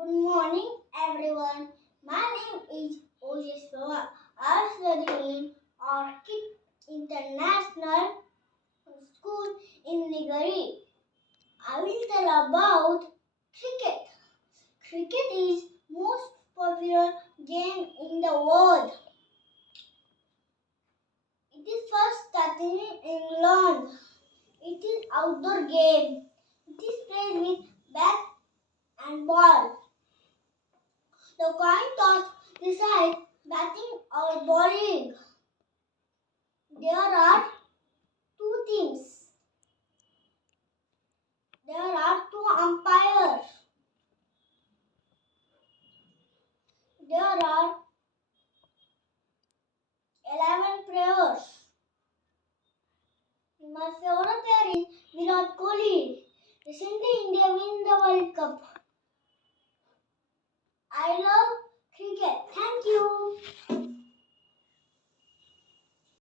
Good morning, everyone. My name is Ojesh Pawar. I study in Orchid International School in Nigari. I will tell about cricket. Cricket is most popular game in the world. It is first started in England. It is outdoor game. It is played with bat and ball. The coin toss decides batting or bowling. There are two teams. There are two umpires. There are 11 players. My favorite player is Virat Kohli. Recently, India win the World Cup. I love